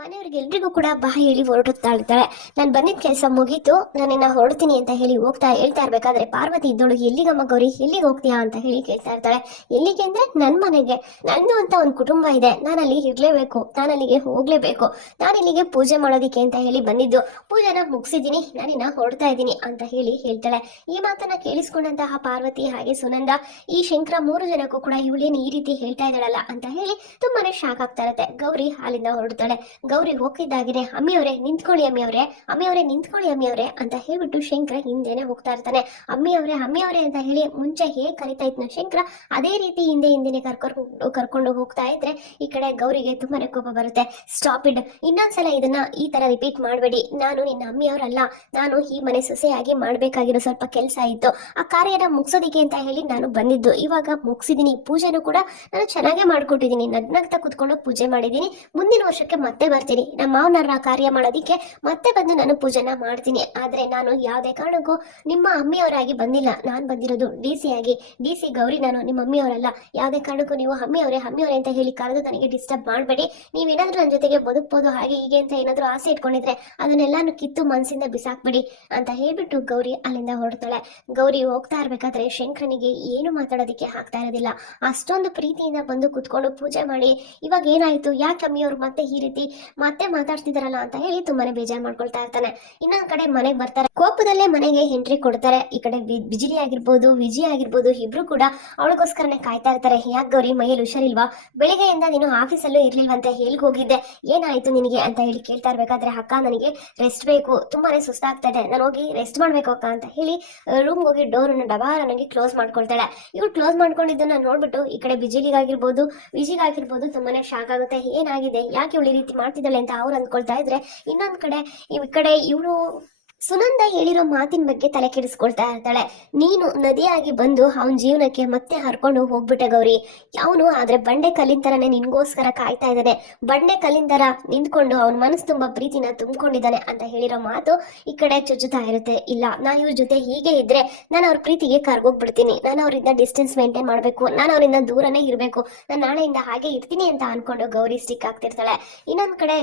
ಮನೆಯವ್ರಿಗೆ ಎಲ್ರಿಗೂ ಕೂಡ ಬಾ ಹೇಳಿ ಹೊರಡುತ್ತಾ ನಾನು ಬಂದಿದ್ದ ಕೆಲಸ ಮುಗೀತು, ನಾನಿನ್ನ ಹೊರಡ್ತೀನಿ ಅಂತ ಹೇಳಿ ಹೋಗ್ತಾ ಹೇಳ್ತಾ ಇರ್ಬೇಕಾದ್ರೆ ಪಾರ್ವತಿ ಇದ್ದೋಳು ಎಲ್ಲಿಗಮ್ಮ ಗೌರಿ? ಎಲ್ಲಿಗೆ ಹೋಗ್ತೀಯಾ? ಅಂತ ಹೇಳಿ ಕೇಳ್ತಾ ಇರ್ತಾಳೆ. ಎಲ್ಲಿಗೆ ಅಂದ್ರೆ ನನ್ನ ಮನೆಗೆ. ನಂದು ಅಂತ ಒಂದು ಕುಟುಂಬ ಇದೆ. ನಾನು ಅಲ್ಲಿ ಇರ್ಲೇಬೇಕು. ನಾನು ಅಲ್ಲಿಗೆ ಹೋಗ್ಲೇಬೇಕು. ನಾನು ಇಲ್ಲಿಗೆ ಪೂಜೆ ಮಾಡೋದಿಕ್ಕೆ ಅಂತ ಹೇಳಿ ಬಂದಿದ್ದು. ಪೂಜೆನ ಮುಗಿಸಿದ್ದೀನಿ. ನಾನಿನ್ನ ಹೊರಡ್ತಾ ಇದ್ದೀನಿ ಅಂತ ಹೇಳಿ ಹೇಳ್ತಾಳೆ. ಈ ಮಾತನ್ನ ಕೇಳಿಸ್ಕೊಂಡಂತಹ ಪಾರ್ವತಿ ಹಾಗೆ ಸುನಂದ, ಈ ಶಂಕರ ಮೂರು ಜನಕ್ಕೂ ಕೂಡ ಇವಳೇನು ಈ ರೀತಿ ಹೇಳ್ತಾ ಇದ್ದಾಳಲ್ಲ? ಅಂತ ಹೇಳಿ ತುಂಬಾನೇ ಶಾಕ್ ಆಗ್ತಾ ಇರತ್ತೆ. ಗೌರಿ ಅಲ್ಲಿಂದ ಹೊರಡ್ತಾಳೆ. ಗೌರಿ ಅಮ್ಮಿ ಅಮ್ಮಿಯವರೇ ನಿಂತ್ಕೊಳ್ಳಿ ಅಮ್ಮಿಯವರೇ ಅಮ್ಮಿಯವರೇ ನಿಂತ್ಕೊಳ್ಳಿ ಅಮ್ಮಿಯವರೇ ಅಂತ ಹೇಳ್ಬಿಟ್ಟು ಶಂಕರ ಹಿಂದೆನೆ ಹೋಗ್ತಾ ಇರ್ತಾನೆ. ಅಮ್ಮಿಯವರೇ ಅಮ್ಮಿಯವರೇ ಅಂತ ಹೇಳಿ ಮುಂಚೆ ಹೇಗೆ ಕರಿತಾ ಇದ್ನ ಶಂಕರ ಅದೇ ರೀತಿ ಹಿಂದೆ ಹಿಂದೆನೆ ಕರ್ಕೊಂಡು ಕರ್ಕೊಂಡು ಹೋಗ್ತಾ ಇದ್ರೆ ಈ ಕಡೆ ಗೌರಿಗೆ ತುಂಬಾನೇ ಕೋಪ ಬರುತ್ತೆ. ಸ್ಟಾಪ್ ಇಡ್ ಇನ್ನೊಂದ್ಸಲ ಇದನ್ನ ಈ ತರ ರಿಪೀಟ್ ಮಾಡಬೇಡಿ. ನಾನು ನಿನ್ನ ಅಮ್ಮಿಯವರಲ್ಲ. ನಾನು ಈ ಮನೆ ಸೊಸೆಯಾಗಿ ಮಾಡ್ಬೇಕಾಗಿರೋ ಸ್ವಲ್ಪ ಕೆಲಸ ಇತ್ತು. ಆ ಕಾರ್ಯನ ಮುಗಿಸೋದಿಕ್ಕೆ ಅಂತ ಹೇಳಿ ನಾನು ಬಂದಿದ್ದು. ಇವಾಗ ಮುಗಿಸಿದೀನಿ. ಪೂಜೆನೂ ಕೂಡ ನಾನು ಚೆನ್ನಾಗೇ ಮಾಡ್ಕೊಟ್ಟಿದ್ದೀನಿ ನಗ್ನಗ್ತಾ ಕುತ್ಕೊಂಡು ಪೂಜೆ ಮಾಡಿದ್ದೀನಿ ಮುಂದಿನ ವರ್ಷಕ್ಕೆ ಮತ್ತೆ ಬರ್ತೀನಿ ನಮ್ಮ ಮಾವನರ ಕಾರ್ಯ ಮಾಡೋದಿಕ್ಕೆ ಮತ್ತೆ ಬಂದು ನಾನು ಪೂಜೆನ ಮಾಡ್ತೀನಿ. ಆದ್ರೆ ನಾನು ಯಾವುದೇ ಕಾರಣಕ್ಕೂ ನಿಮ್ಮ ಅಮ್ಮಿಯವರಾಗಿ ಬಂದಿಲ್ಲ. ನಾನು ಬಂದಿರೋದು ಡಿ ಸಿ ಆಗಿ. ಡಿ ಸಿ ಗೌರಿ ನಾನು, ನಿಮ್ಮ ಅಮ್ಮಿಯವರಲ್ಲ. ಯಾವುದೇ ಕಾರಣಕ್ಕೂ ನೀವು ಅಮ್ಮಿಯವರೇ ಅಮ್ಮಿಯವರೇ ಅಂತ ಹೇಳಿ ಕರೆದು ನನಗೆ ಡಿಸ್ಟರ್ಬ್ ಮಾಡಬೇಡಿ. ನೀವೇನಾದ್ರೂ ನನ್ನ ಜೊತೆಗೆ ಬದುಕ್ಬೋದು, ಹಾಗೆ ಹೀಗೆ ಅಂತ ಏನಾದ್ರೂ ಆಸೆ ಇಟ್ಕೊಂಡಿದ್ರೆ ಅದನ್ನೆಲ್ಲಾನು ಕಿತ್ತು ಮನಸ್ಸಿಂದ ಬಿಸಾಕ್ಬಿಡಿ ಅಂತ ಹೇಳ್ಬಿಟ್ಟು ಗೌರಿ ಅಲ್ಲಿಂದ ಹೊರಡ್ತಾಳೆ. ಗೌರಿ ಹೋಗ್ತಾ ಇರ್ಬೇಕಾದ್ರೆ ಶಂಕರನಿಗೆ ಏನು ಮಾತಾಡೋದಕ್ಕೆ ಆಗ್ತಾ ಇರೋದಿಲ್ಲ. ಅಷ್ಟೊಂದು ಪ್ರೀತಿಯಿಂದ ಬಂದು ಕುತ್ಕೊಂಡು ಪೂಜೆ ಮಾಡಿ. ಇವಾಗ ಏನಾಯ್ತು? ಯಾಕೆ ಅಮ್ಮಿಯವರು ಮತ್ತೆ ಈ ರೀತಿ ಮತ್ತೆ ಮಾತಾಡ್ತಿದಾರಲ್ಲ ಅಂತ ಹೇಳಿ ತುಂಬಾನೇ ಬೇಜಾರು ಮಾಡ್ಕೊಳ್ತಾ ಇರ್ತಾನೆ. ಇನ್ನೊಂದ್ ಕಡೆ ಮನೆಗೆ ಬರ್ತಾರೆ. ಕೋಪದಲ್ಲೇ ಮನೆಗೆ ಎಂಟ್ರಿ ಕೊಡ್ತಾರೆ. ಈ ಕಡೆ ಬಿಜಿಲಿ ಆಗಿರ್ಬೋದು, ವಿಜಿ ಆಗಿರ್ಬೋದು, ಇಬ್ರು ಕೂಡ ಅವಳಿಗೋಸ್ಕರನೇ ಕಾಯ್ತಾ ಇರ್ತಾರೆ. ಯಾಕೆ ಗೌರಿ ಮೈಯಲ್ಲಿ ಹುಷಾರಿಲ್ವಾ? ಬೆಳಿಗ್ಗೆಯಿಂದ ನೀನು ಆಫೀಸಲ್ಲೂ ಇರ್ಲಿಲ್ವಂತೆ. ಹೇಳಿ ಹೋಗಿದ್ದೆ? ಏನಾಯ್ತು ನಿನಗೆ ಅಂತ ಹೇಳಿ ಕೇಳ್ತಾ ಇರ್ಬೇಕಾದ್ರೆ ಅಕ್ಕ ನನಗೆ ರೆಸ್ಟ್ ಬೇಕು. ತುಂಬಾನೇ ಸುಸ್ತಾಗ್ತಾ ಇದೆ. ನಾನು ಹೋಗಿ ರೆಸ್ಟ್ ಮಾಡ್ಬೇಕು ಅಕ್ಕ ಅಂತ ಹೇಳಿ ರೂಮ್ ಹೋಗಿ ಡೋರ್ ಅನ್ನು ಡಬಾರ ನನಗೆ ಕ್ಲೋಸ್ ಮಾಡ್ಕೊಳ್ತಾಳೆ. ಇವ್ರು ಕ್ಲೋಸ್ ಮಾಡ್ಕೊಂಡಿದ್ದನ್ನ ನೋಡ್ಬಿಟ್ಟು ಈ ಕಡೆ ಬಿಜಿಲಿಗಾಗಿರ್ಬೋದು, ವಿಜಿಗಾಗಿರ್ಬೋದು ತುಂಬಾನೇ ಶಾಕ್ ಆಗುತ್ತೆ. ಏನಾಗಿದೆ? ಯಾಕೆ ಇವಳು ಈ ರೀತಿ ಮಾಡ್ತಿದ್ದಾಳೆ ಅಂತ ಅವ್ರು ಅಂದ್ಕೊಳ್ತಾ ಇದ್ರೆ ಇನ್ನೊಂದ್ ಕಡೆ ಈ ಕಡೆ ಇವಳು ಸುನಂದ ಹೇಳಿರೋ ಮಾತಿನ ಬಗ್ಗೆ ತಲೆ ಕೆಡಿಸ್ಕೊಳ್ತಾ ಇರ್ತಾಳೆ. ನೀನು ನದಿಯಾಗಿ ಬಂದು ಅವನ ಜೀವನಕ್ಕೆ ಮತ್ತೆ ಹರ್ಕೊಂಡು ಹೋಗ್ಬಿಟ್ಟೆ ಗೌರಿ. ಅವನು ಆದ್ರೆ ಬಂಡೆ ಕಲ್ಲಿನ ತರನೇ ನಿನ್ಗೋಸ್ಕರ ಕಾಯ್ತಾ ಇದ್ದಾನೆ. ಬಂಡೆ ಕಲ್ಲಿನ ತರ ನಿಂತ್ಕೊಂಡು ಅವನ ಮನಸ್ಸು ತುಂಬಾ ಪ್ರೀತಿನ ತುಂಬಿಕೊಂಡಿದ್ದಾನೆ ಅಂತ ಹೇಳಿರೋ ಮಾತು ಈ ಕಡೆ ಚುಚ್ಚುತ್ತಾ ಇರುತ್ತೆ. ಇಲ್ಲ ನಾನು ಇವ್ರ ಜೊತೆ ಹೀಗೆ ಇದ್ರೆ ನಾನು ಅವ್ರ ಪ್ರೀತಿಗೆ ಕರ್ಗೋಗ್ಬಿಡ್ತೀನಿ. ನಾನು ಅವರಿಂದ ಡಿಸ್ಟೆನ್ಸ್ ಮೇಂಟೈನ್ ಮಾಡ್ಬೇಕು. ನಾನು ಅವರಿಂದ ದೂರನೇ ಇರಬೇಕು. ನಾನು ನಾಳೆಯಿಂದ ಹಾಗೆ ಇರ್ತೀನಿ ಅಂತ ಅನ್ಕೊಂಡು ಗೌರಿ ಸ್ಟಿಕ್ ಆಗ್ತಿರ್ತಾಳೆ. ಇನ್ನೊಂದ್ ಕಡೆ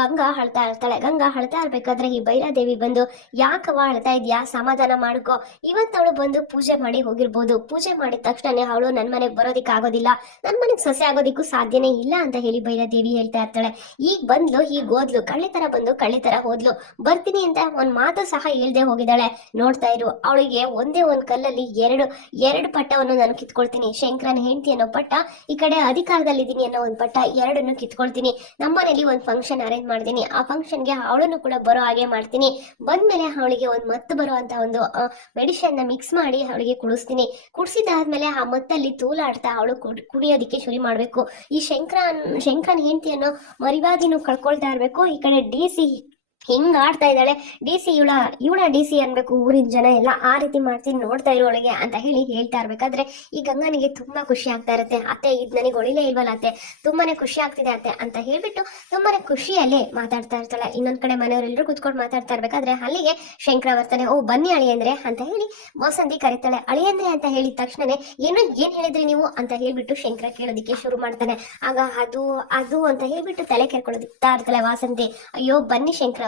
ಗಂಗಾ ಹಳ್ತಾ ಇರ್ತಾಳೆ. ಗಂಗಾ ಹಳ್ತಾ ಇರ್ಬೇಕಾದ್ರೆ ಈ ಭೈರಾದೇವಿ ಬಂದು ಯಾಕವ ಅಳ್ತಾ ಇದ್ಯಾ? ಸಮಾಧಾನ ಮಾಡ್ಕೋ. ಇವತ್ತು ಅವಳು ಬಂದು ಪೂಜೆ ಮಾಡಿ ಹೋಗಿರ್ಬೋದು. ಪೂಜೆ ಮಾಡಿದ ತಕ್ಷಣ ಅವಳು ನನ್ನ ಮನೆಗೆ ಬರೋದಿಕ್ ಆಗೋದಿಲ್ಲ. ನನ್ನ ಮನೆಗೆ ಸೊಸೆ ಆಗೋದಿಕ್ಕೂ ಸಾಧ್ಯನೇ ಇಲ್ಲ ಅಂತ ಹೇಳಿ ಭೈರಾದೇವಿ ಹೇಳ್ತಾ ಇರ್ತಾಳೆ. ಈಗ ಬಂದ್ಲು ಈಗ ಓದ್ಲು, ಕಳ್ಳಿ ತರ ಬಂದು ಕಳ್ಳಿ ತರ ಹೋದ್ಲು. ಬರ್ತೀನಿ ಅಂತ ಒಂದ್ ಮಾತು ಸಹ ಹೇಳ್ದೆ ಹೋಗಿದ್ದಾಳೆ. ನೋಡ್ತಾ ಇರು, ಅವಳಿಗೆ ಒಂದೇ ಒಂದ್ ಕಲ್ಲಲ್ಲಿ ಎರಡು ಎರಡು ಪಟ್ಟವನ್ನು ನಾನು ಕಿತ್ಕೊಳ್ತೀನಿ. ಶಂಕರನ ಹೆಂಡತಿ ಅನ್ನೋ ಪಟ್ಟ, ಈ ಕಡೆ ಅಧಿಕಾರದಲ್ಲಿದ್ದೀನಿ ಅನ್ನೋ ಒಂದ್ ಪಟ್ಟ, ಎರಡನ್ನು ಕಿತ್ಕೊಳ್ತೀನಿ. ನಮ್ಮನೇಲಿ ಒಂದ್ ಫಂಕ್ಷನ್ ಅರೇಂಜ್ ಮಾಡ್ತೀನಿ. ಆ ಫಂಕ್ಷನ್ಗೆ ಅವಳನ್ನು ಕೂಡ ಬರೋ ಹಾಗೆ ಮಾಡ್ತೀನಿ. ಬಂದ್ಮೇಲೆ ಅವಳಿಗೆ ಒಂದು ಮತ್ತು ಬರುವಂತ ಒಂದು ಮೆಡಿಸಿನ್ನ ಮಿಕ್ಸ್ ಮಾಡಿ ಅವಳಿಗೆ ಕುಡಿಸ್ತೀನಿ. ಕುಡಿಸಿದಾದ್ಮೇಲೆ ಆ ಮತ್ತಲ್ಲಿ ತೂಲಾಡ್ತಾ ಅವಳು ಕುಡ್- ಕುಡಿಯೋದಿಕ್ಕೆ ಶುರು ಮಾಡಬೇಕು. ಈ ಶಂಕ್ರ ಶಂಕರನ್ ಹೆಂಡತಿಯನ್ನು ಮರಿವಾದಿನೂ ಕಳ್ಕೊಳ್ತಾ ಇರಬೇಕು. ಈ ಕಡೆ ಡಿ ಸಿ ಹಿಂಗ್ ಆಡ್ತಾ ಇದ್ದಾಳೆ? ಡಿ ಸಿ ಇವಳ ಇವಳ ಡಿ ಸಿ ಅನ್ಬೇಕು, ಊರಿನ ಜನ ಎಲ್ಲ ಆ ರೀತಿ ಮಾಡ್ತೀನಿ ನೋಡ್ತಾ ಇರೋಳಿಗೆ ಅಂತ ಹೇಳಿ ಹೇಳ್ತಾ ಇರ್ಬೇಕಾದ್ರೆ ಈ ಗಂಗನಿಗೆ ತುಂಬಾ ಖುಷಿ ಆಗ್ತಾ ಇರುತ್ತೆ. ಅತ್ತೆ, ಇದು ನನಗೆ ಒಳಿಲೇ ಇಲ್ವಲ್ಲ ಅತ್ತೆ? ತುಂಬಾನೇ ಖುಷಿ ಆಗ್ತಿದೆ ಅತ್ತೆ ಅಂತ ಹೇಳ್ಬಿಟ್ಟು ತುಂಬಾನೇ ಖುಷಿಯಲ್ಲೇ ಮಾತಾಡ್ತಾ ಇರ್ತಾಳೆ. ಇನ್ನೊಂದ್ ಕಡೆ ಮನೆಯವರೆಲ್ಲರೂ ಕುತ್ಕೊಂಡು ಮಾತಾಡ್ತಾ ಇರ್ಬೇಕಾದ್ರೆ ಅಲ್ಲಿಗೆ ಶಂಕರ ಬರ್ತಾನೆ, ಓ, ಬನ್ನಿ ಅಳಿಯಂದ್ರೆ ಅಂತ ಹೇಳಿ ಮೋಸಂದಿ ಕರೀತಾಳೆ. ಅಳಿಯಂದ್ರೆ ಅಂತ ಹೇಳಿದ ತಕ್ಷಣನೇ, ಏನು, ಏನ್ ಹೇಳಿದ್ರಿ ನೀವು? ಅಂತ ಹೇಳ್ಬಿಟ್ಟು ಶಂಕರ ಕೇಳೋದಿಕ್ಕೆ ಶುರು ಮಾಡ್ತಾನೆ. ಆಗ ಅದು ಅದು ಅಂತ ಹೇಳ್ಬಿಟ್ಟು ತಲೆ ಕೇಳ್ಕೊಳ್ಳೋದಿಕ್ತಾ ಇರ್ತಾಳೆ ವಾಸಂತಿ. ಅಯ್ಯೋ, ಬನ್ನಿ ಶಂಕರ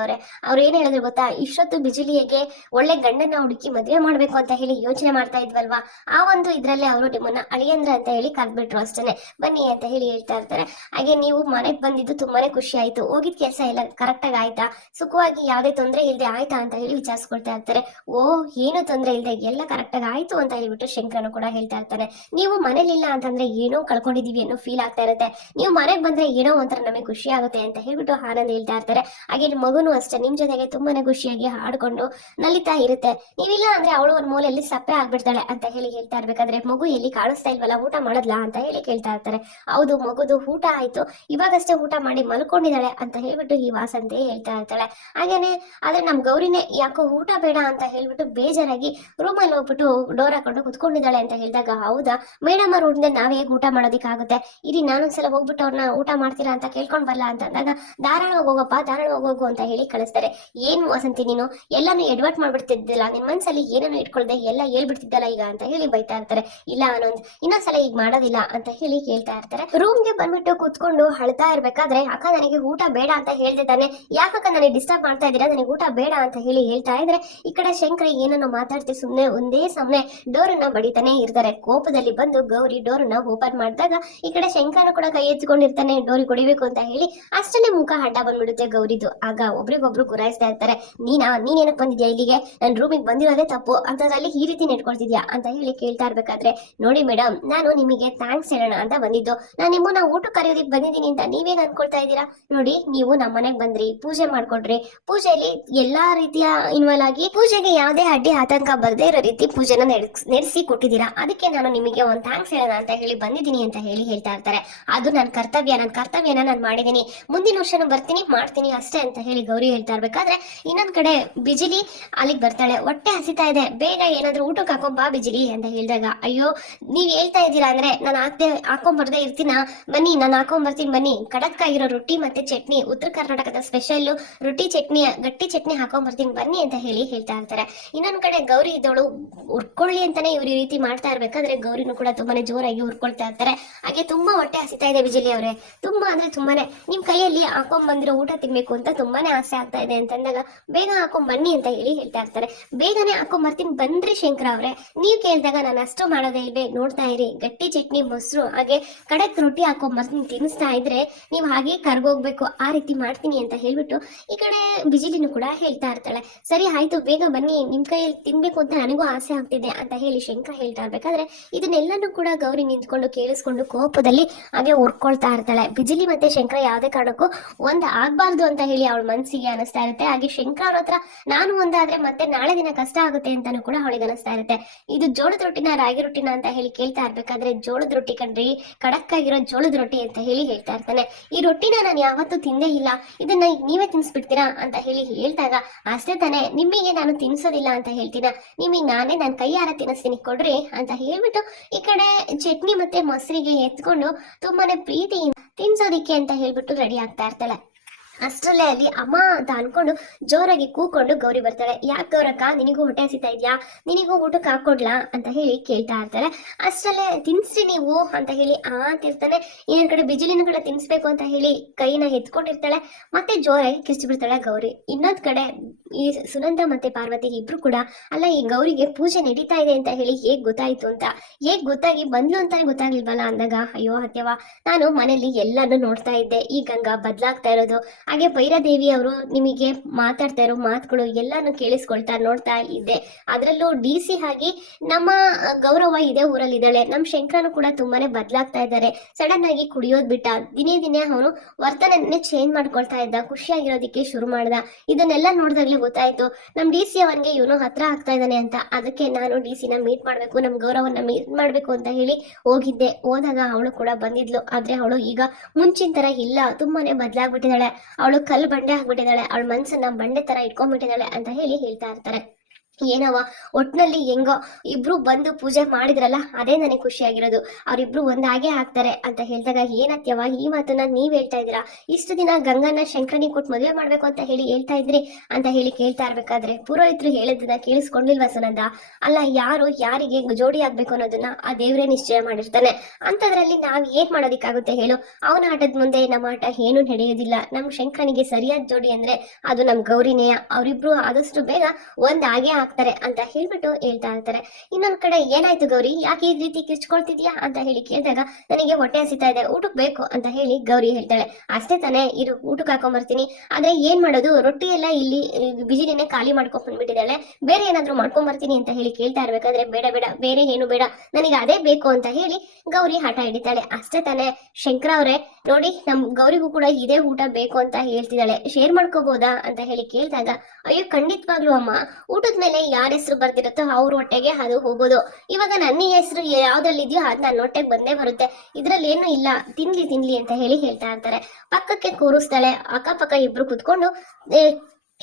ಅವ್ರು ಏನ್ ಹೇಳಿದ್ರು ಗೊತ್ತಾ? ಇಷ್ಟೊತ್ತು ಬಿಜುಲಿಯಗೆ ಒಳ್ಳೆ ಗಂಡನ ಹುಡುಕಿ ಮದ್ವೆ ಮಾಡ್ಬೇಕು ಅಂತ ಹೇಳಿ ಯೋಚನೆ ಮಾಡ್ತಾ ಇದ್ವಲ್ವಾ? ಆ ಒಂದು ಇದ್ರಲ್ಲೇ ಅವರು ನಿಮ್ಮನ್ನ ಅಳಿಯಂದ್ರ ಅಂತ ಹೇಳಿ ಕರ್ದ್ಬಿಟ್ರು ಅಷ್ಟೇ ಬನ್ನಿ ಅಂತ ಹೇಳಿ ಹೇಳ್ತಾ ಇರ್ತಾರೆ. ಹಾಗೆ ನೀವು ಮನೆಗೆ ಬಂದಿದ್ದು ತುಂಬಾನೇ ಖುಷಿ ಆಯ್ತು. ಹೋಗಿದ್ ಕೆಲಸ ಎಲ್ಲ ಕರೆಕ್ಟ್ ಆಗಿ ಆಯ್ತಾ? ಸುಖವಾಗಿ ಯಾವ್ದೇ ತೊಂದರೆ ಇಲ್ಲದೆ ಆಯ್ತಾ ಅಂತ ಹೇಳಿ ವಿಚಾರಿಸ್ಕೊಳ್ತಾ ಇರ್ತಾರೆ. ಓ ಏನು ತೊಂದರೆ ಇಲ್ಲದೆ ಎಲ್ಲ ಕರೆಕ್ಟ್ ಆಗಿ ಆಯ್ತು ಅಂತ ಹೇಳ್ಬಿಟ್ಟು ಶಂಕರನು ಕೂಡ ಹೇಳ್ತಾ ಇರ್ತಾರೆ ನೀವು ಮನೇಲಿಲ್ಲ ಅಂತಂದ್ರೆ ಏನೋ ಕಳ್ಕೊಂಡಿದೀವಿ ಅನ್ನೋ ಫೀಲ್ ಆಗ್ತಾ ಇರುತ್ತೆ. ನೀವು ಮನೆಗೆ ಬಂದ್ರೆ ಏನೋ ಒಂಥರ ನಮಗೆ ಖುಷಿ ಆಗುತ್ತೆ ಅಂತ ಹೇಳ್ಬಿಟ್ಟು ಆನಂದ್ ಹೇಳ್ತಾ ಇರ್ತಾರೆ. ಹಾಗೆ ಮಗುನು ಅಷ್ಟೇ. ನಿಮ್ ಜೊತೆಗೆ ತುಂಬಾನೇ ಖುಷಿಯಾಗಿ ಹಾಡ್ಕೊಂಡು ನಲಿತಾ ಇರುತ್ತೆ. ನೀವಿಲ್ಲ ಅಂದ್ರೆ ಅವಳು ಒಂದ್ ಮೂಲೆಯಲ್ಲಿ ಸಪ್ಪೆ ಆಗ್ಬಿಡ್ತಾಳೆ ಅಂತ ಹೇಳಿ ಹೇಳ್ತಾ ಇರ್ಬೇಕಾದ್ರೆ ಮಗು ಎಲ್ಲಿ ಕಾಣಿಸ್ತಾ ಇಲ್ವಲ್ಲ, ಊಟ ಮಾಡದ್ಲಾ ಅಂತ ಹೇಳಿ ಕೇಳ್ತಾ ಇರ್ತಾರೆ. ಹೌದು, ಮಗುದು ಊಟ ಆಯ್ತು. ಇವಾಗಷ್ಟೇ ಊಟ ಮಾಡಿ ಮಲ್ಕೊಂಡಿದ್ದಾಳೆ ಅಂತ ಹೇಳ್ಬಿಟ್ಟು ಈ ವಾಸಂತೆ ಹೇಳ್ತಾ ಇರ್ತಾಳೆ. ಹಾಗೇನೆ, ಆದ್ರೆ ನಮ್ ಗೌರಿನೇ ಯಾಕೋ ಊಟ ಬೇಡ ಅಂತ ಹೇಳ್ಬಿಟ್ಟು ಬೇಜಾರಾಗಿ ರೂಮಲ್ಲಿ ಹೋಗ್ಬಿಟ್ಟು ಡೋರ್ ಹಾಕೊಂಡು ಕುತ್ಕೊಂಡಿದ್ದಾಳೆ ಅಂತ ಹೇಳಿದಾಗ, ಹೌದಾ? ಮೇಡಮ್ ಅವ್ರ ಉಂಡೆ ನಾವ್ ಹೇಗೆ ಊಟ ಮಾಡೋದಿಕ್ಕಾಗುತ್ತೆ? ಇರಿ, ನಾನೊಂದ್ಸಲ ಹೋಗ್ಬಿಟ್ಟು ಅವ್ರನ್ನ ಊಟ ಮಾಡ್ತೀರಾ ಅಂತ ಕೇಳ್ಕೊಂಡ್ ಬರಲ್ಲ ಅಂತ ಅಂದಾಗ ಧಾರಾಳ ಹೋಗೋಪ್ಪ ಧಾರಾಳ ಹೋಗೋಗು ಅಂತ ಹೇಳಿ ಹೇಳಿ ಕಳಿಸ್ತಾರೆ ಏನು ವಸಂತಿ ನೀನು? ಎಲ್ಲಾನು ಎಡ್ವರ್ಟ್ ಮಾಡ್ಬಿಡ್ತಿದ್ದಿಲ್ಲ. ನಿನ್ ಮನ್ಸಲ್ಲಿ ಏನನ್ನು ಇಟ್ಕೊಳ್ದೆ, ಎಲ್ಲ ಹೇಳ್ಬಿಡ್ತಿದ್ದಲ್ಲ ಈಗ ಅಂತ ಹೇಳಿ ಬೈತಾ ಇರ್ತಾರೆ. ಇಲ್ಲ ಅನ್ನೊಂದ್ ಇನ್ನೊಂದ್ಸಲ ಈಗ ಮಾಡೋದಿಲ್ಲ ಅಂತ ಹೇಳಿ ಹೇಳ್ತಾ ಇರ್ತಾರೆ. ರೂಮ್ಗೆ ಬಂದ್ಬಿಟ್ಟು ಕೂತ್ಕೊಂಡು ಅಳ್ತಾ ಇರ್ಬೇಕಾದ್ರೆ ಅಕ್ಕ ನನಗೆ ಊಟ ಬೇಡ ಅಂತ ಹೇಳ್ತಿದ್ದಾನೆ. ಯಾಕಕ್ಕ ನನಗೆ ಡಿಸ್ಟರ್ಬ್ ಮಾಡ್ತಾ ಇದ್ದೀರಾ? ನನಗೆ ಊಟ ಬೇಡ ಅಂತ ಹೇಳಿ ಹೇಳ್ತಾ ಇದ್ರೆ ಈ ಕಡೆ ಶಂಕರ ಏನನ್ನು ಮಾತಾಡ್ತಿ ಸುಮ್ನೆ ಒಂದೇ ಸಮನೆ ಡೋರನ್ನ ಬಡಿತಾನೆ ಇರ್ತಾರೆ. ಕೋಪದಲ್ಲಿ ಬಂದು ಗೌರಿ ಡೋರನ್ನ ಓಪನ್ ಮಾಡಿದಾಗ ಈ ಕಡೆ ಶಂಕರನ ಕೂಡ ಕೈ ಎತ್ಕೊಂಡಿರ್ತಾನೆ ಡೋರಿ ಕೊಡಿಬೇಕು ಅಂತ ಹೇಳಿ ಅಷ್ಟನೇ ಮುಖ ಅಡ್ಡ ಬಂದ್ಬಿಡುತ್ತೆ ಗೌರಿದು. ಆಗ ಒಬ್ರಿಗೊಬ್ರು ಗುರಾಯಿಸ್ತಾ ಇರ್ತಾರೆ. ನೀನಾ ನೀನೇನಕ್ ಬಂದಿದ್ಯಾ ಇಲ್ಲಿಗೆ? ನನ್ನ ರೂಮಿಗೆ ಬಂದಿರೋದೇ ತಪ್ಪು. ಅಂತದ್ರಲ್ಲಿ ಈ ರೀತಿ ನೆಟ್ಕೊಳ್ತಿದ್ಯಾ ಅಂತ ಹೇಳಿ ಕೇಳ್ತಾ ಇರ್ಬೇಕಾದ್ರೆ, ನೋಡಿ ಮೇಡಮ್ ನಾನು ನಿಮಗೆ ಥ್ಯಾಂಕ್ಸ್ ಹೇಳೋಣ ಅಂತ ಬಂದಿದ್ದು. ನಾನು ನಿಮ್ಮನ್ನ ಊಟ ಕರೆಯೋದಿಕ್ ಬಂದಿದ್ದೀನಿ ಅಂತ ನೀವೇನ್ ಅನ್ಕೊಳ್ತಾ ಇದ್ದೀರಾ? ನೋಡಿ, ನೀವು ನಮ್ಮ ಮನೆಗೆ ಬಂದ್ರಿ, ಪೂಜೆ ಮಾಡ್ಕೊಡ್ರಿ. ಪೂಜೆಯಲ್ಲಿ ಎಲ್ಲಾ ರೀತಿಯ ಇನ್ವಾಲ್ ಆಗಿ ಪೂಜೆಗೆ ಯಾವುದೇ ಅಡ್ಡಿ, ಆತಂಕ ಬರದೇ ಇರೋ ರೀತಿ ಪೂಜೆನ ನಡೆಸಿ ಕೊಟ್ಟಿದ್ದೀರಾ? ಅದಕ್ಕೆ ನಾನು ನಿಮಗೆ ಒಂದು ಥ್ಯಾಂಕ್ಸ್ ಹೇಳೋಣ ಅಂತ ಹೇಳಿ ಬಂದಿದ್ದೀನಿ ಅಂತ ಹೇಳಿ ಹೇಳ್ತಾ ಇರ್ತಾರೆ. ಅದು ನನ್ನ ಕರ್ತವ್ಯ ನನ್ನ ಕರ್ತವ್ಯನ ನಾನು ಮಾಡಿದ್ದೀನಿ. ಮುಂದಿನ ವರ್ಷನೂ ಬರ್ತೀನಿ, ಮಾಡ್ತೀನಿ ಅಷ್ಟೇ ಅಂತ ಹೇಳಿ ಗೌರಿ ಹೇಳ್ತಾ ಇರ್ಬೇಕಾದ್ರೆ ಇನ್ನೊಂದ್ ಕಡೆ ಬಿಜಿಲಿ ಅಲ್ಲಿಗೆ ಬರ್ತಾಳೆ. ಹೊಟ್ಟೆ ಹಸಿತಾ ಇದೆ. ಬೇಗ ಏನಾದ್ರೂ ಊಟಕ್ಕೆ ಹಾಕೊಂಬಾ ಬಿಜಿಲಿ ಅಂತ ಹೇಳಿದಾಗ, ಅಯ್ಯೋ, ನೀವ್ ಹೇಳ್ತಾ ಇದ್ದೀರಾ ಅಂದ್ರೆ ನಾನು ಹಾಕ್ದೆ, ಹಾಕೊಂಬರ್ದೆ ಇರ್ತೀನ? ಬನ್ನಿ, ನಾನು ಹಾಕೊಂಬರ್ತೀನಿ, ಬನ್ನಿ. ಖಡಕ್ ರೊಟ್ಟಿ ಮತ್ತೆ ಚಟ್ನಿ, ಉತ್ತರ ಕರ್ನಾಟಕದ ಸ್ಪೆಷಲ್ ರೊಟ್ಟಿ ಚಟ್ನಿ, ಗಟ್ಟಿ ಚಟ್ನಿ ಹಾಕೊಂಬರ್ತೀನಿ, ಬನ್ನಿ ಅಂತ ಹೇಳಿ ಹೇಳ್ತಾ ಇರ್ತಾರೆ. ಇನ್ನೊಂದ್ ಕಡೆ ಗೌರಿ ಇದ್ದವಳು ಉರ್ಕೊಳ್ಳಿ ಅಂತಾನೆ ಇವ್ರು ಈ ರೀತಿ ಮಾಡ್ತಾ ಇರ್ಬೇಕಾದ್ರೆ ಗೌರಿನೂ ಕೂಡ ತುಂಬಾನೇ ಜೋರಾಗಿ ಉರ್ಕೊಳ್ತಾ ಇರ್ತಾರೆ. ಹಾಗೆ ತುಂಬಾ ಹೊಟ್ಟೆ ಹಸಿತಾ ಇದೆ ಬಿಜಿಲಿ ಅವರೇ. ತುಂಬಾ ಅಂದ್ರೆ ತುಂಬಾನೇ, ನಿಮ್ ಕೈಯಲ್ಲಿ ಹಾಕೊಂಡ್ ಬಂದಿರೋ ಊಟ ತಿನ್ಬೇಕು ಅಂತ ತುಂಬಾನೇ ಆಸೆ. ಆಗ್ತಾ ಇದೆ ಅಂತಂದಾಗ ಬೇಗ ಹಾಕೊಂಡ್ ಬನ್ನಿ ಅಂತ ಹೇಳಿ ಹೇಳ್ತಾ ಇರ್ತಾರೆ. ಬೇಗನೆ ಹಾಕೊಂಡ್ ಬರ್ತೀನಿ. ಬಂದ್ರಿ ಶಂಕರ ಅವ್ರೆ, ನೀವ್ ಕೇಳಿದಾಗ ನಾನು ಅಷ್ಟು ಮಾಡೋದೇ ಇಲ್ವೇ ನೋಡ್ತಾ ಇರಿ. ಗಟ್ಟಿ ಚಟ್ನಿ, ಮೊಸರು, ಹಾಗೆ ಕಡಕ್ ರೊಟ್ಟಿ ಹಾಕೊಂಡ್ ಬರ್ತೀನಿ. ತಿನ್ಸ್ತಾ ಇದ್ರೆ ನೀವು ಹಾಗೆ ಕರ್ಗೋಗ್ಬೇಕು. ಆ ರೀತಿ ಮಾಡ್ತೀನಿ ಅಂತ ಹೇಳ್ಬಿಟ್ಟು ಈ ಕಡೆ ಬಿಜಿಲಿನೂ ಕೂಡ ಹೇಳ್ತಾ ಇರ್ತಾಳೆ. ಸರಿ, ಆಯ್ತು. ಬೇಗ ಬನ್ನಿ. ನಿಮ್ ಕೈಯಲ್ಲಿ ತಿನ್ಬೇಕು ಅಂತ ನನಗೂ ಆಸೆ ಆಗ್ತಿದೆ ಅಂತ ಹೇಳಿ ಶಂಕರ ಹೇಳ್ತಾ ಇರ್ಬೇಕಾದ್ರೆ ಇದನ್ನೆಲ್ಲಾನು ಕೂಡ ಗೌರಿ ನಿಂತ್ಕೊಂಡು ಕೇಳಿಸ್ಕೊಂಡು ಕೋಪದಲ್ಲಿ ಹಾಗೆ ಉರ್ಕೊಳ್ತಾ ಇರ್ತಾಳೆ. ಬಿಜಿಲಿ ಮತ್ತೆ ಶಂಕರ ಯಾವುದೇ ಕಾರಣಕ್ಕೂ ಒಂದ್ ಆಗ್ಬಾರ್ದು ಅಂತ ಹೇಳಿ ಅವಳ ಮನಸ್ಸಿಗೆ ಅನಿಸ್ತಾ ಇರುತ್ತೆ. ಹಾಗೆ ಶಂಕರ್ ಅವ್ರ ಹತ್ರ ನಾನು ಒಂದಾದ್ರೆ ಮತ್ತೆ ನಾಳೆ ದಿನ ಕಷ್ಟ ಆಗುತ್ತೆ ಅಂತಾನು ಕೂಡ ಅವಳಿಗೆ ಅನಿಸ್ತಾ ಇರುತ್ತೆ. ಇದು ಜೋಳದ ರೊಟ್ಟಿನ ರಾಗಿ ರೊಟ್ಟಿನ ಅಂತ ಹೇಳಿ ಕೇಳ್ತಾ ಇರ್ಬೇಕಾದ್ರೆ ಜೋಳದ ರೊಟ್ಟಿ ಕಣ್ರಿ ಖಡಕ್ ಆಗಿರೋ ಜೋಳದ ರೊಟ್ಟಿ ಅಂತ ಹೇಳಿ ಹೇಳ್ತಾ ಇರ್ತಾನೆ. ಈ ರೊಟ್ಟಿನ ನಾನು ಯಾವತ್ತೂ ತಿಂದೇ ಇಲ್ಲ. ಇದನ್ನ ನೀವೇ ತಿನ್ಸ್ಬಿಡ್ತೀರಾ ಅಂತ ಹೇಳಿ ಹೇಳ್ತಾಗ ಅಷ್ಟೇ ತಾನೆ ನಿಮಗೆ ನಾನು ತಿನ್ಸೋದಿಲ್ಲ ಅಂತ ಹೇಳ್ತೀನ. ನಿಮಗೆ ನಾನೇ ನನ್ನ ಕೈಯಾರ ತಿನ್ನಿಸ್ತೀನಿ ಕೊಡ್ರಿ ಅಂತ ಹೇಳ್ಬಿಟ್ಟು ಈ ಕಡೆ ಚಟ್ನಿ ಮತ್ತೆ ಮೊಸರಿಗೆ ಎತ್ಕೊಂಡು ತುಂಬಾನೇ ಪ್ರೀತಿಯಿಂದ ತಿನ್ಸೋದಿಕ್ಕೆ ಅಂತ ಹೇಳ್ಬಿಟ್ಟು ರೆಡಿ ಆಗ್ತಾ ಇರ್ತಾಳೆ. ಅಷ್ಟರಲ್ಲೇ ಅಲ್ಲಿ ಅಮ್ಮ ಅಂತ ಅನ್ಕೊಂಡು ಜೋರಾಗಿ ಕೂಕೊಂಡು ಗೌರಿ ಬರ್ತಾಳೆ. ಯಾಕೆ ಗೌರಕ್ಕ, ನಿನಗೂ ಹೊಟ್ಟೆ ಹಸಿತಾ ಇದ್ಯಾ? ನಿನಗೂ ಊಟಕ್ಕೆ ಹಾಕೊಡ್ಲಾ? ಅಂತ ಹೇಳಿ ಕೇಳ್ತಾ ಇರ್ತಾಳೆ. ಅಷ್ಟರಲ್ಲೇ ತಿನ್ಸ್ರಿ ನೀವು ಅಂತ ಹೇಳಿ ಆ ಅಂತಿರ್ತಾನೆ ಇನ್ನೊಂದ್ ಕಡೆ ಬಿಜಿಲಿನ ಕಡೆ ತಿನ್ಸ್ಬೇಕು ಅಂತ ಹೇಳಿ ಕೈನ ಎತ್ಕೊಂಡಿರ್ತಾಳೆ. ಮತ್ತೆ ಜೋರಾಗಿ ಕಿರ್ಚಿ ಬಿಡ್ತಾಳೆ ಗೌರಿ. ಇನ್ನೊಂದ್ ಕಡೆ ಈ ಸುನಂದ ಮತ್ತೆ ಪಾರ್ವತಿ ಇಬ್ರು ಕೂಡ ಅಲ್ಲ, ಈ ಗೌರಿಗೆ ಪೂಜೆ ನಡೀತಾ ಇದೆ ಅಂತ ಹೇಳಿ ಹೇಗ್ ಗೊತ್ತಾಯ್ತು ಅಂತ. ಹೇಗ್ ಗೊತ್ತಾಗಿ ಬಂದ್ಲು ಅಂತಾನೆ ಗೊತ್ತಾಗ್ಲಿಲ್ವಲ್ಲ ಅಂದಾಗ, ಅಯ್ಯೋ ಹತ್ಯವ ನಾನು ಮನೇಲಿ ಎಲ್ಲಾನು ನೋಡ್ತಾ ಇದ್ದೆ. ಈ ಗಂಗಾ ಬದ್ಲಾಗ್ತಾ ಇರೋದು. ಹಾಗೆ ಭೈರದೇವಿ ಅವರು ನಿಮಗೆ ಮಾತಾಡ್ತಾ ಇರೋ ಮಾತುಗಳು ಎಲ್ಲಾನು ಕೇಳಿಸ್ಕೊಳ್ತಾ ನೋಡ್ತಾ ಇದ್ದೆ. ಅದರಲ್ಲೂ ಡಿ ಸಿ ಆಗಿ ನಮ್ಮ ಗೌರವ ಇದೆ ಊರಲ್ಲಿ ಇದ್ದಾಳೆ ನಮ್ಮ ಶಂಕರನು ಕೂಡ ತುಂಬಾನೇ ಬದಲಾಗ್ತಾ ಇದ್ದಾರೆ. ಸಡನ್ ಆಗಿ ಕುಡಿಯೋದ್ ಬಿಟ್ಟ. ದಿನೇ ದಿನೇ ಅವನು ವರ್ತನೆ ಚೇಂಜ್ ಮಾಡ್ಕೊಳ್ತಾ ಇದ್ದ. ಖುಷಿಯಾಗಿರೋದಕ್ಕೆ ಶುರು ಮಾಡ್ದ. ಇದನ್ನೆಲ್ಲ ನೋಡಿದಾಗ್ಲೇ ಗೊತ್ತಾಯ್ತು. ನಮ್ ಡಿ ಸಿ ಅವನ್ಗೆ ಇವನು ಹತ್ರ ಆಗ್ತಾ ಇದ್ದಾನೆ ಅಂತ. ಅದಕ್ಕೆ ನಾನು ಡಿ ಸಿನ ಮೀಟ್ ಮಾಡ್ಬೇಕು, ನಮ್ ಗೌರವನ ಮೀಟ್ ಮಾಡ್ಬೇಕು ಅಂತ ಹೇಳಿ ಹೋಗಿದ್ದೆ. ಹೋದಾಗ ಅವಳು ಕೂಡ ಬಂದಿದ್ಲು. ಆದ್ರೆ ಅವಳು ಈಗ ಮುಂಚಿನ ತರ ಇಲ್ಲ. ತುಂಬಾನೇ ಬದಲಾಗ್ಬಿಟ್ಟಿದ್ದಾಳೆ. ಅವಳು ಕಲ್ಲು ಬಂಡೆ ಆಗ್ಬಿಟ್ಟಿದ್ದಾಳೆ. ಅವಳ ಮನ್ಸನ್ನ ಬಂಡೆ ತರ ಇಟ್ಕೊಂಡ್ಬಿಟ್ಟಿದ್ದಾಳೆ ಅಂತ ಹೇಳಿ ಹೇಳ್ತಾ ಇರ್ತಾರೆ. ಏನವ ಒಟ್ನಲ್ಲಿ ಹೆಂಗೋ ಇಬ್ರು ಬಂದು ಪೂಜೆ ಮಾಡಿದ್ರಲ್ಲ, ಅದೇ ನನಗೆ ಖುಷಿಯಾಗಿರೋದು. ಅವ್ರಿಬ್ರು ಒಂದಾಗೆ ಆಗ್ತಾರೆ ಅಂತ ಹೇಳಿದಾಗ ಏನತ್ಯವ ಈ ಮಾತನ್ನ ನೀವ್ ಹೇಳ್ತಾ ಇದ್ದೀರಾ? ಇಷ್ಟು ದಿನ ಗಂಗನ ಶಂಕರನಿಗೆ ಕೊಟ್ಟು ಮದುವೆ ಮಾಡ್ಬೇಕು ಅಂತ ಹೇಳಿ ಹೇಳ್ತಾ ಇದ್ರಿ ಅಂತ ಹೇಳಿ ಕೇಳ್ತಾ ಇರ್ಬೇಕಾದ್ರೆ, ಪುರೋಹಿತರು ಹೇಳೋದನ್ನ ಕೇಳಿಸ್ಕೊಂಡಿಲ್ವಾ ಸುನಂದ? ಅಲ್ಲ, ಯಾರು ಯಾರಿಗೆ ಜೋಡಿ ಆಗ್ಬೇಕು ಅನ್ನೋದನ್ನ ಆ ದೇವ್ರೇ ನಿಶ್ಚಯ ಮಾಡಿರ್ತಾನೆ. ಅಂತದ್ರಲ್ಲಿ ನಾವ್ ಏನ್ ಮಾಡೋದಿಕ್ಕಾಗುತ್ತೆ ಹೇಳು? ಅವನ ಆಟದ ಮುಂದೆ ನಮ್ಮ ಆಟ ಏನು ನಡೆಯೋದಿಲ್ಲ. ನಮ್ ಶಂಕರನಿಗೆ ಸರಿಯಾದ ಜೋಡಿ ಅಂದ್ರೆ ಅದು ನಮ್ ಗೌರಿನೇಯ. ಅವರಿಬ್ರು ಆದಷ್ಟು ಬೇಗ ಒಂದ್ ಆಗೇ ಆಗ್ತಾರೆ ಅಂತ ಹೇಳ್ಬಿಟ್ಟು ಹೇಳ್ತಾ ಇರ್ತಾರೆ. ಇನ್ನೊಂದ್ ಕಡೆ ಏನಾಯ್ತು ಗೌರಿ? ಯಾಕೆ ಈ ರೀತಿ ಕಿಚ್ಕೊಳ್ತಿದ್ಯಾ ಅಂತ ಹೇಳಿ ಕೇಳಿದಾಗ ನನಗೆ ಹೊಟ್ಟೆ ಹಸಿತಾ ಇದೆ, ಊಟಕ್ಕೆ ಬೇಕು ಅಂತ ಹೇಳಿ ಗೌರಿ ಹೇಳ್ತಾಳೆ. ಅಷ್ಟೇ ತಾನೇ, ಇರು, ಊಟಕ್ಕೆ ಹಾಕೊಂಬರ್ತೀನಿ ಆದ್ರೆ ಏನ್ ಮಾಡೋದು? ರೊಟ್ಟಿ ಎಲ್ಲ ಇಲ್ಲಿ ಬಿಜಿಲಿನೇ ಖಾಲಿ ಮಾಡ್ಕೊಂಡ್ ಬಂದ್ಬಿಟ್ಟಿದ್ದಾಳೆ ಬೇರೆ ಏನಾದ್ರು ಮಾಡ್ಕೊಂಡ್ ಬರ್ತೀನಿ ಅಂತ ಹೇಳಿ ಕೇಳ್ತಾ ಇರ್ಬೇಕಾದ್ರೆ ಬೇಡ ಬೇಡ, ಬೇರೆ ಏನು ಬೇಡ. ನನಗೆ ಅದೇ ಬೇಕು ಅಂತ ಹೇಳಿ ಗೌರಿ ಹಠ ಹಿಡಿತಾಳೆ. ಅಷ್ಟೇ ತಾನೇ, ಶಂಕರ ಅವ್ರೆ, ನೋಡಿ ನಮ್ ಗೌರಿಗೂ ಕೂಡ ಇದೇ ಊಟ ಬೇಕು ಅಂತ ಹೇಳ್ತಿದ್ದಾಳೆ. ಶೇರ್ ಮಾಡ್ಕೋಬಹುದಾ ಅಂತ ಹೇಳಿ ಕೇಳಿದಾಗ, ಅಯ್ಯೋ ಖಂಡಿತವಾಗ್ಲೂ ಅಮ್ಮ ಊಟದ ಮೇಲೆ ಯಾರ ಹೆಸರು ಬರ್ದಿರುತ್ತೋ ಅವ್ರ ಹೊಟ್ಟೆಗೆ ಅದು ಹೋಗೋದು. ಇವಾಗ ನನ್ನ ಹೆಸರು ಯಾವ್ದ್ರಲ್ಲಿ ಇದೆಯೋ ಅದ್ ನನ್ನ ಹೊಟ್ಟೆಗೆ ಬಂದೇ ಬರುತ್ತೆ. ಇದ್ರಲ್ಲಿ ಏನು ಇಲ್ಲ. ತಿನ್ಲಿ ತಿನ್ಲಿ ಅಂತ ಹೇಳಿ ಹೇಳ್ತಾ ಇರ್ತಾರೆ. ಪಕ್ಕಕ್ಕೆ ಕೂರಿಸ್ತಾಳೆ. ಅಕ್ಕಪಕ್ಕ ಇಬ್ರು ಕುತ್ಕೊಂಡು "ಏ,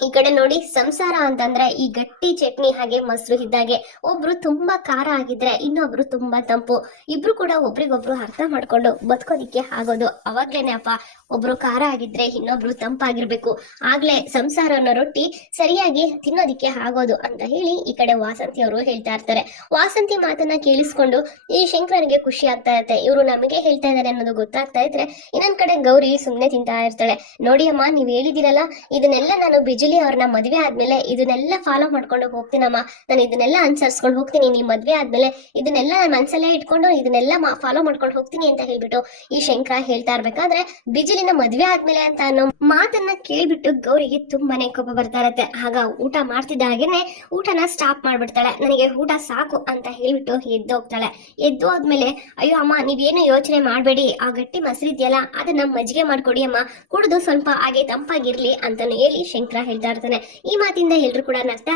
ಈ ಕಡೆ ನೋಡಿ ಸಂಸಾರ ಅಂತಂದ್ರೆ ಈ ಗಟ್ಟಿ ಚಟ್ನಿ ಹಾಗೆ ಮೊಸರು ಇದ್ದಾಗೆ ಒಬ್ರು ತುಂಬಾ ಖಾರ ಆಗಿದ್ರೆ ಇನ್ನೊಬ್ರು ತುಂಬಾ ತಂಪು. ಇಬ್ರು ಕೂಡ ಒಬ್ರಿಗೊಬ್ರು ಅರ್ಥ ಮಾಡ್ಕೊಂಡು ಬದುಕೋದಿಕ್ಕೆ ಆಗೋದು. ಅವಾಗ್ಲೇನೆ ಅಪ್ಪ, ಒಬ್ರು ಖಾರ ಆಗಿದ್ರೆ ಇನ್ನೊಬ್ರು ತಂಪಾಗಿರ್ಬೇಕು. ಆಗ್ಲೇ ಸಂಸಾರ ಅನ್ನೋ ರೊಟ್ಟಿ ಸರಿಯಾಗಿ ತಿನ್ನೋದಿಕ್ಕೆ ಆಗೋದು ಅಂತ ಹೇಳಿ ಈ ಕಡೆ ವಾಸಂತಿ ಅವರು ಹೇಳ್ತಾ ಇರ್ತಾರೆ. ವಾಸಂತಿ ಮಾತನ್ನ ಕೇಳಿಸ್ಕೊಂಡು ಈ ಶಂಕರನಿಗೆ ಖುಷಿ ಆಗ್ತಾ ಇರುತ್ತೆ. ಇವರು ನಮಗೆ ಹೇಳ್ತಾ ಇದ್ದಾರೆ ಅನ್ನೋದು ಗೊತ್ತಾಗ್ತಾ ಇದ್ರೆ ಇನ್ನೊಂದ್ ಕಡೆ ಗೌರಿ ಸುಮ್ನೆ ತಿಂತಾ ಇರ್ತಾಳೆ. ನೋಡಿ ಅಮ್ಮ ನೀವ್ ಹೇಳಿದಿರಲ್ಲ ಇದನ್ನೆಲ್ಲ ನಾನು ಬಿಜಿಲಿ ಅವ್ರನ್ನ ಮದ್ವೆ ಆದ್ಮೇಲೆ ಇದನ್ನೆಲ್ಲ ಫಾಲೋ ಮಾಡ್ಕೊಂಡು ಹೋಗ್ತೀನಮ್ಮ ನಾನು ಇದನ್ನೆಲ್ಲ ಅನುಸರಿಸ್ಕೊಂಡು ಹೋಗ್ತೀನಿ. ನೀವು ಮದ್ವೆ ಆದ್ಮೇಲೆ ಇದನ್ನೆಲ್ಲ ನಾನು ಮನ್ಸಲ್ಲೇ ಇಟ್ಕೊಂಡು ಇದನ್ನೆಲ್ಲ ಫಾಲೋ ಮಾಡ್ಕೊಂಡು ಹೋಗ್ತೀನಿ ಅಂತ ಹೇಳ್ಬಿಟ್ಟು ಈ ಶಂಕರ ಹೇಳ್ತಾ ಇರ್ಬೇಕಾದ್ರೆ ಬಿಜಿಲಿನ ಮದ್ವೆ ಆದ್ಮೇಲೆ ಅಂತ ಅನ್ನೋ ಮಾತನ್ನ ಕೇಳ್ಬಿಟ್ಟು ಗೌರಿಗೆ ತುಂಬಾನೇ ಕೋಪ ಬರ್ತಾ ಇರತ್ತೆ. ಆಗ ಊಟ ಮಾಡ್ತಿದ್ದ ಹಾಗೇನೆ ಊಟನ ಸ್ಟಾಪ್ ಮಾಡ್ಬಿಡ್ತಾಳೆ. ನನಗೆ ಊಟ ಸಾಕು ಅಂತ ಹೇಳ್ಬಿಟ್ಟು ಎದ್ದು ಹೋಗ್ತಾಳೆ ಎದ್ದು ಆದ್ಮೇಲೆ ಅಯ್ಯೋ ಅಮ್ಮ, ನೀವೇನು ಯೋಚನೆ ಮಾಡಬೇಡಿ. ಆ ಗಟ್ಟಿ ಮಸರಿದ್ಯಲ್ಲ, ಅದನ್ನ ಮಜ್ಜಿಗೆ ಮಾಡ್ಕೊಡಿ ಅಮ್ಮ. ಕುಡಿದು ಸ್ವಲ್ಪ ಹಾಗೆ ತಂಪಾಗಿರ್ಲಿ ಅಂತಾನು ಹೇಳಿ ಶಂಕರ ಹೇಳ್ತಾ ಇರ್ತಾನೆ ಈ ಮಾತಿಂದ ಎಲ್ರು ಕೂಡ ನಗ್ತಾ